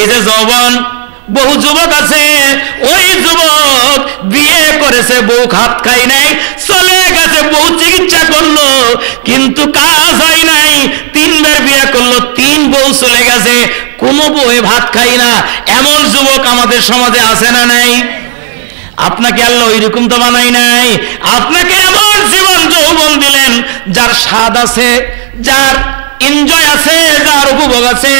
এই যে যৌবন, বহু যুবক আছে, ওই যুবক বিয়ে করেছে, বউ খাত খাই নাই, চলে গেছে, বউ চিকিৎসা করলো কিন্তু কাজ হয় নাই, 3 বার বিয়ে করলো, 3 বউ চলে গেছে, কোনো বউয়ে ভাত খাই না। এমন যুবক আমাদের সমাজে আছে না নাই? আপনাকে আল্লাহ ওইরকম তো বানাই নাই। আপনাকে এমন জীবন যৌবন দিলেন যার স্বাদ আছে, যার এনজয় আছে, যার উপভোগ আছে।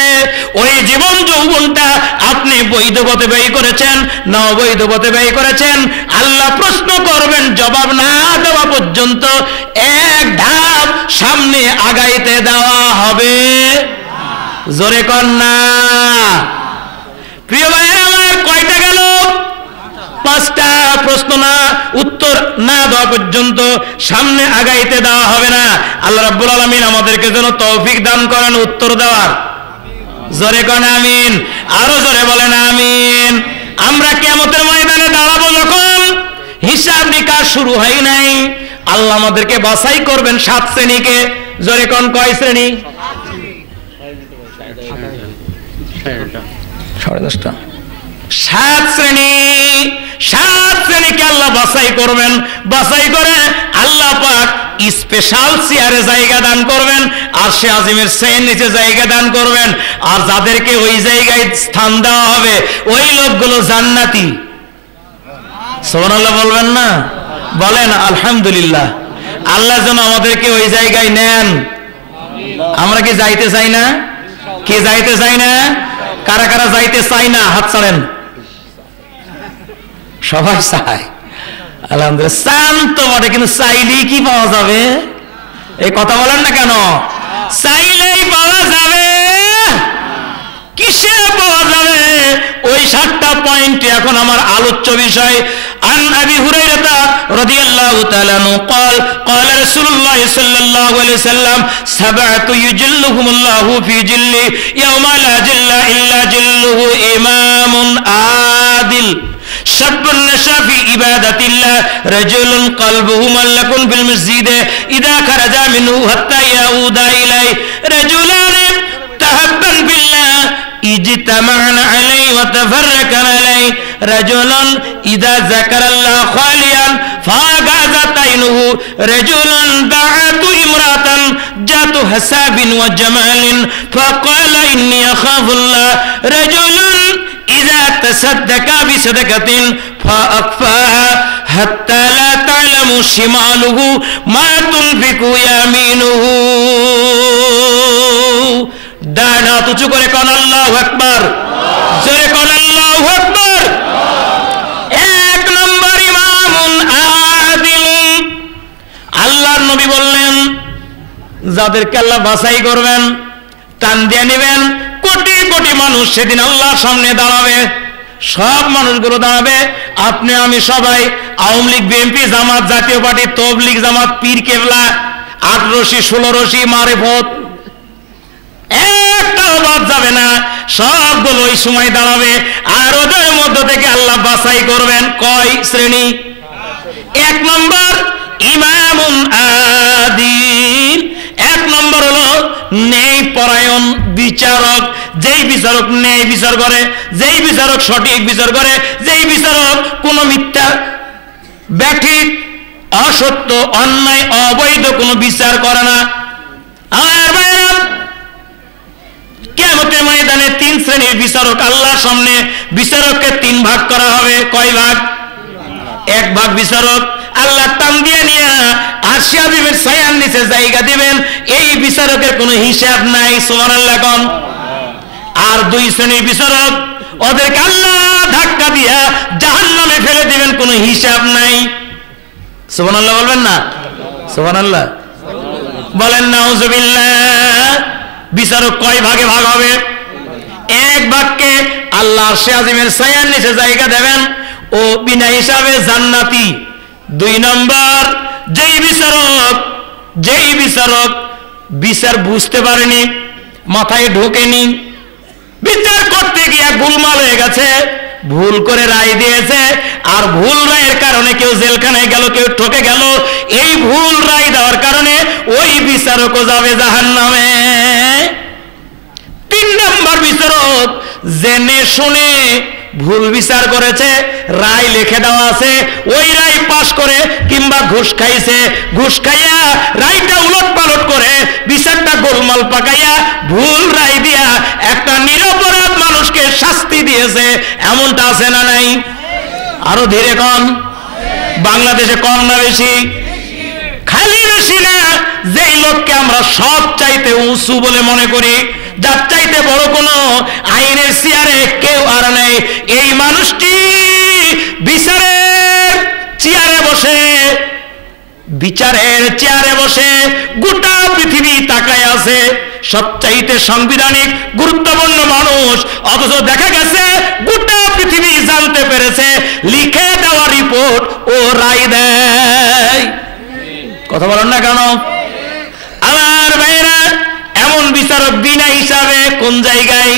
ওই জীবন যৌবনটা আপনি বৈধ পথে ব্যয় করেছেন না অবৈধ পথে ব্যয় করেছেন? আল্লাহ প্রশ্ন করবেন, জবাব না দেওয়া পর্যন্ত এক ধাপ সামনে আগাইতে দেওয়া হবে। জোরে কর না। প্রিয় ভাই আমার, কয়টা গেল? 5টা। প্রশ্ন না উত্তর না দেওয়া পর্যন্ত সামনে আগাইতে দেওয়া হবে না। আল্লাহ রাব্বুল আলামিন আমাদেরকে যেন তৌফিক দান করেন উত্তর দেওয়ার। জোরে কোন আমিন, আরো জোরে বলেন আমিন। আমরা কিয়ামতের ময়দানে দাঁড়াবো যখন, হিসাব নিকাশ শুরু হয় নাই, আল্লাহ আমাদেরকে বাছাই করবেন 7 শ্রেণীকে। জোরে কোন কয় শ্রেণী? 10:30। 7 শ্রেণী। 7 শ্রেণীকে আল্লাহ বাছাই করবেন। বাছাই করে আল্লাহ পাক স্পেশাল চেয়ারে জায়গা দান করবেন, আরশে আজিমের চেয়ার নিচে জায়গা দান করবেন। আর যাদেরকে ওই জায়গায় স্থান দেওয়া হবে ওই লোকগুলো জান্নাতি। সুবহানাল্লাহ বলবেন না? বলেন আলহামদুলিল্লাহ। আল্লাহ যেন আমাদেরকে ওই জায়গায় নেন। আমরা কি যাইতে চাই না? কি যাইতে চাই না? কারা কারা যাইতে চাই না হাত ছাড়েন। সবাই চায়, আলহামদুলিল্লাহ। চান তো বটে, কিন্তু চাইলেই কি পাওয়া যাবে? এই কথা বলেন না কেন? চাইলেই পাওয়া যাবে, কিসে পাওয়া যাবে? ওই 7টা পয়েন্ট এখন আমার আলোচ্য বিষয়। عن أبي هريرة رضي الله تعالى عنه قال قال رسول الله صلى الله عليه وسلم 7 يجلهم الله في جله يوم لا جل إلا جله إمام عادل شاب نشأ في عبادة الله رجل قلبه معلق بالمسجد إذا خرج منه حتى يعود إليه رجلان تحبا بالله اجتمعنا عليه وتفرقا عليه رجل إذا ذكر الله خاليا فاغاظت عينه رجل دعته امرأة ذات حساب وجمال فقال إني أخاف الله رجل إذا تصدق بصدقة فأخفاها حتى لا تعلم شماله ما تنفق يمينه ডানা তুচু করে কোন আল্লাহু আকবার, জোরে কোন আল্লাহু আকবার। 1 নম্বর ইমামুন আদিল। আল্লাহর নবী বললেন যাদেরকে আল্লাহ বাছাই করবেন, টান দিয়ে নেবেন, কোটি কোটি মানুষ সেদিন আল্লাহর সামনে দাঁড়াবে। সব মানুষগুলো দাঁড়াবে, আপনি আমি সবাই, আওয়ামী লীগ, বিএনপি, জামাত, জাতীয় পার্টি, তবলিগ জামাত, পীর কেবলা, 8 রশি 16 রশি মারিফত, একটাও বাদ যাবে না। সবগুলো ওই সময় দাঁড়াবে। আর ওদের মধ্য থেকে আল্লাহ বাছাই করবেন কয় শ্রেণী? 1 নম্বর ইমামুন আদিল। 1 নম্বর হলো ন্যায় পরায়ণ বিচারক। যেই বিচারক ন্যায় বিচার করে, যেই বিচারক সঠিক বিচার করে, যেই বিচারক কোনো মিথ্যা, ব্যাঠিক, অসত্য, অন্যায়, অবৈধ কোনো বিচার করে না। আর ভাইরা, কিয়ামতের ময়দানে 3 শ্রেণীর বিচারক আল্লাহর সামনে। বিচারককে 3 ভাগ করা হবে। কয় ভাগ? 1 ভাগ বিচারক আল্লাহ টান দিয়ে নিয়ে আরশে আজিমের ছায়ার নিচে জায়গা দিবেন। এই বিচারকের কোনো হিসাব নাই। সুবহানাল্লাহ কোন। আর 2 শ্রেণীর বিচারক, ওদেরকে আল্লাহ ধাক্কা দিয়া জাহান্নামে ফেলে দিবেন, কোনো হিসাব নাই। সুবহানাল্লাহ বলবেন না? সুবহানাল্লাহ বলেন নাউজুবিল্লাহ। বিচারক কয় ভাগে ভাগ হবে? 1 ভাগকে আল্লাহ আরশে আজিমের ছায়ার নিচে জায়গা দেবেন, ও বিনা হিসাবে জান্নাতি। 2 নম্বর, যেই বিচারক বিচার বুঝতে পারেনি, মাথায় ঢোকেনি, বিচার করতে গিয়ে গোলমাল হয়ে গেছে, ভুল করে রায় দিয়েছে, আর ভুল রায়ের কারণে কেউ জেলখানায় গেল, কেউ ঠকে গেল। এই ভুল রায় দেওয়ার কারণে ওই বিচারকও যাবে জাহান্নামে। 3 নম্বর বিচারক, জেনে শুনে ভুল বিচার করেছে, রায় লিখে দেওয়া আছে, ওই রায় পাশ করে কিংবা ঘুষ খাইছে, ঘুষ খাইয়া রায়টা উলট পালট করে বিচারটা গোলমাল পাকাইয়া ভুল রায় দিয়া একটা নিরপরাধ মানুষকে শাস্তি দিয়েছে, এমনটা আছে না নাই? আরো ধীরে কন। বাংলাদেশে কম না বেশি? খালি বেশি না, যেই লোককে আমরা সব চাইতে উঁচু বলে মনে করি, যার চাইতে বড় কোনো আইনের চেয়ারে কেউ আর নেই, এই মানুষটি বিচারের চেয়ারে বসে গোটা পৃথিবী তাকায় আছে, সবচাইতে সাংবিধানিক গুরুত্বপূর্ণ মানুষ, অথচ দেখা গেছে গোটা পৃথিবী জানতে পেরেছে, লিখে দেওয়া রিপোর্ট ও রায় দেয়। কথা বলেন না কেন? আমার ভাইরা, এমন বিচারক বিনা হিসাবে কোন জায়গায়?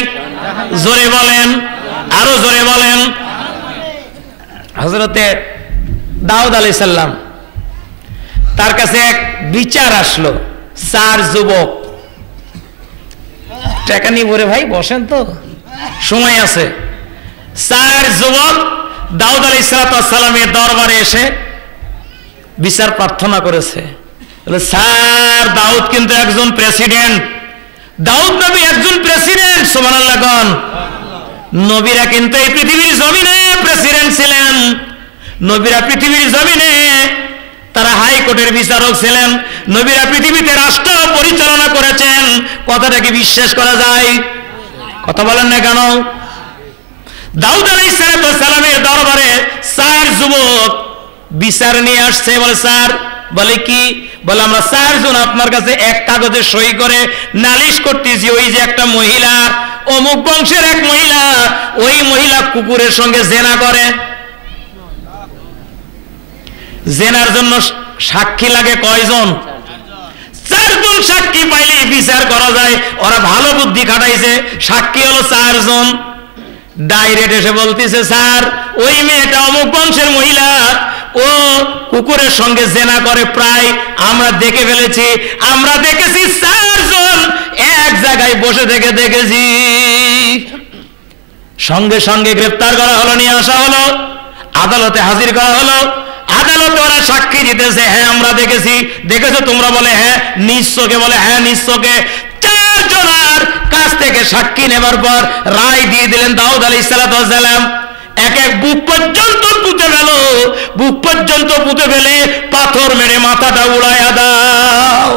জোরে বলেন, আরো জোরে বলেন। হযরতে দাউদ আলাইহিস সালাম, তার কাছে এক বিচার আসলো, 4 যুবক। টাকা নিয়ে বলে, ভাই বসেন তো, সময় আছে। 4 যুবক দাউদ আলাইহিস সালামের দরবারে এসে বিচার প্রার্থনা করেছে। বলে, স্যার, দাউদ কিন্তু একজন প্রেসিডেন্ট, দাউদ নবী একজন প্রেসিডেন্ট। সুবহানাল্লাহ গণ। নবীরা কিন্তু এই পৃথিবীর জমিনে প্রেসিডেন্ট ছিলেন, নবীরা পৃথিবীর জমিনে তারা হাইকোর্টের বিচারক ছিলেন, নবীরা পৃথিবীতে রাষ্ট্র পরিচালনা করেছেন। কথাটা কি বিশ্বাস করা যায়? কথা বলেন না কেন? দাউদ আলাইহিস সালামের দরবারে 4 যুবক বিচার নিয়ে আসছে। বলে, স্যার, বলে কি? বলে, আমরা 4 জন আপনার কাছে এক কাগজে সই করে নালিশ করতেছি, ওই যে একটা মহিলা, অমুক বংশের এক মহিলা, ওই মহিলা কুকুরের সঙ্গে জেনা করে। জেনার জন্য সাক্ষী লাগে কয়জন? 4 জন সাক্ষী পাইলে বিচার করা যায়। ওরা ভালো বুদ্ধি খাটাইছে, সাক্ষী হলো 4 জন। ডাইরেক্ট এসে বলতেছে, স্যার, ওই মেয়েটা অমুক বংশের মহিলা, ও কুকুরের সঙ্গে জেনা করে, প্রায় আমরা দেখে ফেলেছি, আমরা দেখেছি, 4 জন এক জায়গায় বসে থেকে দেখেছি। সঙ্গে সঙ্গে গ্রেফতার করা হলো, নিয়ে আসা হলো, আদালতে হাজির করা হলো। আদালতে ওরা সাক্ষী দিতেছে, হ্যাঁ আমরা দেখেছি। দেখেছো তোমরা? বলে হ্যাঁ। নিজ চোখে? বলে হ্যাঁ নিজ চোখে। 4 জনের কাছ থেকে সাক্ষী নেবার পর রায় দিয়ে দিলেন দাউদ আলাইহিস সালাম। এক এক বুক পর্যন্ত পুঁতে ফেল, বুক পর্যন্ত পুঁতে ফেলে পাথর মেরে মাথাটা উড়াইয়া দাও।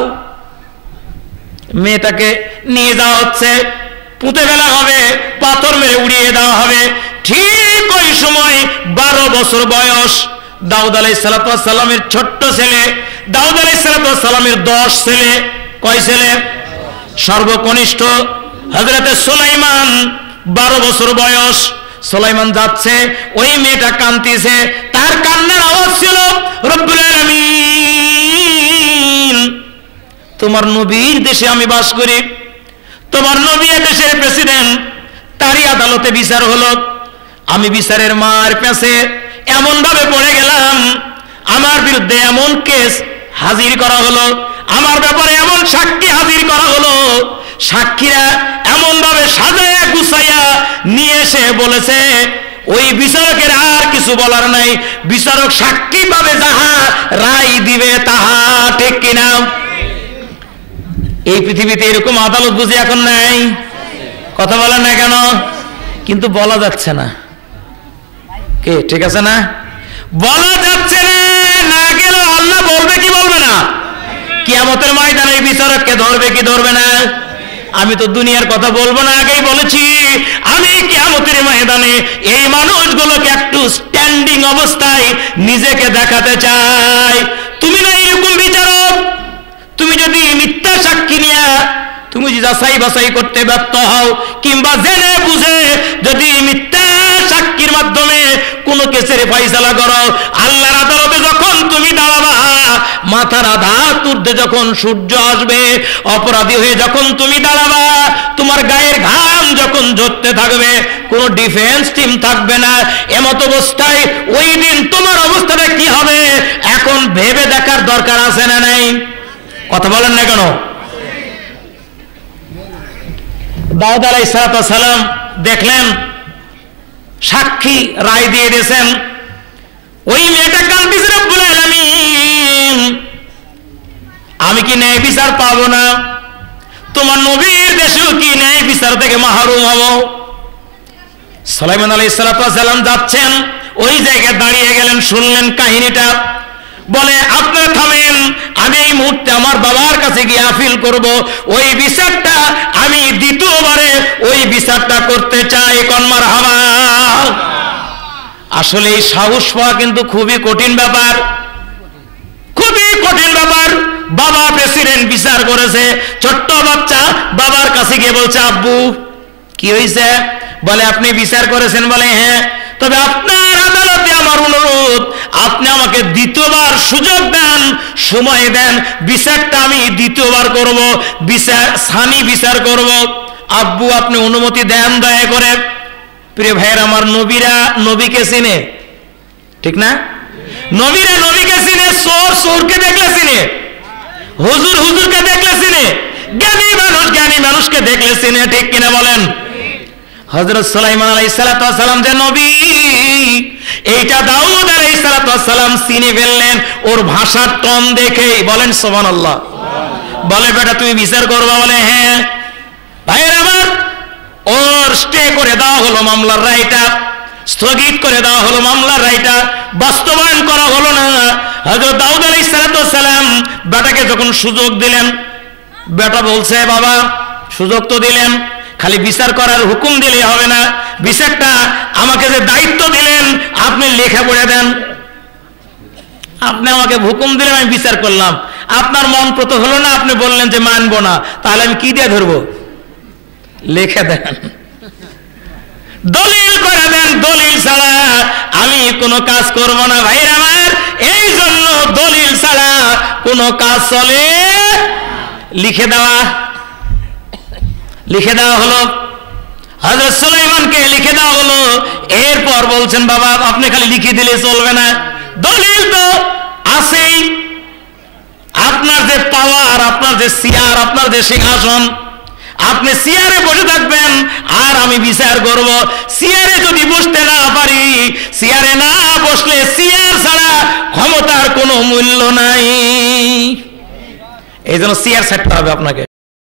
মেয়েটাকে নিয়ে যাওয়া হচ্ছে, পুঁতে ফেলা হবে, পাথর মেরে উড়িয়ে দেওয়া হবে। ঠিক ওই সময় 12 বছর বয়স, দাউদ আলাইহিস সালামের ছোট্ট ছেলে, দাউদ আলাইহিস সালামের 10 ছেলে। কয় ছেলে? সর্বকনিষ্ঠ হযরতে সুলাইমান, 12 বছর বয়স। সুলাইমান যাচ্ছে, ওই মেয়েটা কাঁদতেছে, তার কান্নার আওয়াজ ছিল, রব্বুল আলামিন, তোমার নবীর দেশে আমি বাস করি, তোমার নবী দেশের প্রেসিডেন্ট, তারই আদালতে বিচার হলো, আমি বিচারের মার পেছে এমন ভাবে পড়ে গেলাম, আমার বিরুদ্ধে এমন কেস হাজির করা হলো, আমার ব্যাপারে এমন সাক্ষী হাজির করা হলো, সাক্ষীরা এমন ভাবে সাজায়া গুছাইয়া নিয়ে এসে বলেছে, ওই বিচারকের আর কিছু বলার নাই, বিচারক সাক্ষী পাবে যাহা রায় দিবে তাহা। ঠিক কিনা? এই পৃথিবীতে এরকম আদালত বুঝি এখন নাই? কথা বলেন না কেন? কিন্তু বলা যাচ্ছে না। কে ঠিক আছে না? বলা যাচ্ছে না। না গেলে আল্লাহ বলবে কি বলবে না? কিয়ামতের ময়দানে এই বিচারককে ধরবে কি ধরবে না? আমি তো দুনিয়ার কথা বলবো না, আগেই বলেছি, আমি কিয়ামতের ময়দানে এই মানুষগুলোকে একটু স্ট্যান্ডিং অবস্থায় নিজেকে দেখাতে চাই। তুমি না এরকম বিচারক, তুমি যদি মিথ্যা সাক্ষী নিয়ে তুমি যদি যাচাই বাছাই করতে ব্যর্থ হও, কিংবা জেনে বুঝে যদি মিথ্যা সাক্ষীর মাধ্যমে কোন কেসের ফয়সালা করো, আল্লাহর আদালতে যখন তুমি দাঁড়াবা, মাথার আঘাত উঠতে যখন সূর্য আসবে, অপরাধী হয়ে যখন তুমি দাঁড়াবা, তোমার গায়ের ঘাম যখন ঝরতে থাকবে, কোন ডিফেন্স টিম থাকবে না, এমত অবস্থায় ওই দিন তোমার অবস্থাটা কি হবে এখন ভেবে দেখার দরকার আছে না নাই? কথা বলেন না কেন? দাউদ আলাইহিস সালাম দেখলেন সাক্ষী রায় দিয়ে দিয়েছেন, ওই মেয়েটা কাঁদতেছে, রব্বুল আলামিন আমি কি ন্যায় বিচার পাবো না? তোমার নবীর দেশেও কি ন্যায় বিচার থেকে মাহরুম হব? সুলাইমান আলাইহিস সালাম যাচ্ছেন, ওই জায়গায় দাঁড়িয়ে গেলেন, শুনলেন কাহিনীটা। বলে আপনারা থামেন, আমি এই মুহূর্তে আমার বাবার কাছে গিয়ে আপিল করব, ওই বিচারটা আমি দ্বিতীয়বারে ওই বিচারটা করতে চাই। কোন মারহাবা। আসলে এই সাহস পাওয়া কিন্তু খুবই কঠিন ব্যাপার, খুবই কঠিন ব্যাপার। বাবা প্রেসিডেন্ট বিচার করেছে, ছোট্ট বাচ্চা বাবার কাছে গিয়ে বলছে আব্বু কি হয়েছে? বলে আপনি বিচার করেছেন? বলে হ্যাঁ। তবে আপনার আদালতে আমার অনুরোধ, আপনি আমাকে দ্বিতীয়বার সুযোগ দেন, সময় দেন, বিচারটা আমি দ্বিতীয়বার করব, বিচার সানি বিচার করব। আব্বু আপনি অনুমতি দেন দয়া করে। প্রিয় ভাইয়ের আমার, নবীরা নবীকে চিনে, ঠিক না? নবীরা নবীকে চিনে, চোর চোরকে দেখলে চিনে, হুজুর হুজুরকে দেখলে চিনে, জ্ঞানী মানুষকে দেখলে চিনে, ঠিক কিনা বলেন? হযরত সুলাইমান আলাইহিস সালাম যে নবী, এইটা দাউদ আলাইহিস সালাম চিনে ফেললেন ওর ভাষার টন দেখে। বলেন সুবহানাল্লাহ। বলে বেটা তুমি বিচার করবা? বলে হ্যাঁ। ভাইয়ের আমার, ওর স্টে করে দেওয়া হলো মামলার রায়টা, স্থগিত করে দেওয়া হলো মামলার রায়টা, বাস্তবায়ন করা হলো না। হযরত দাউদ আলাইহিস সালাম বেটাকে যখন সুযোগ দিলেন, বেটা বলছে বাবা সুযোগ তো দিলেন, খালি বিচার করার হুকুম দিলে হবে না, বিচারটা আমাকে যে দায়িত্ব দিলেন আপনি লেখা পড়ে দেন। আপনি আমাকে হুকুম দিলেন, আমি বিচার করলাম, আপনার মন প্রত হলো না, আপনি বললেন যে মানবো না, তাহলে আমি কি দিয়ে ধরবো? লিখে দেন, দলিল করে দেন, দলিল ছাড়া আমি কোনো কাজ করব না। ভাইরা আমার, এই জন্য দলিল ছাড়া কোনো কাজ চলে। লিখে দেওয়া হলো, হযরত সুলাইমানকে লিখে দেওয়া হলো। এরপর বলছেন বাবা আপনি খালি লিখে দিলে চলবে না, দলিল তো আছেই। আপনার যে পাওয়ার, আপনার যে চেয়ার, আপনার যে সিংহাসন, আপনি চেয়ারে বসে থাকবেন আর আমি বিচার করব। চেয়ারে যদি বসতে না পারি, চেয়ারে না বসলে চেয়ার ছাড়া ক্ষমতার কোনো মূল্য নাই। এই জন্য চেয়ার ছাড়তে হবে আপনাকে।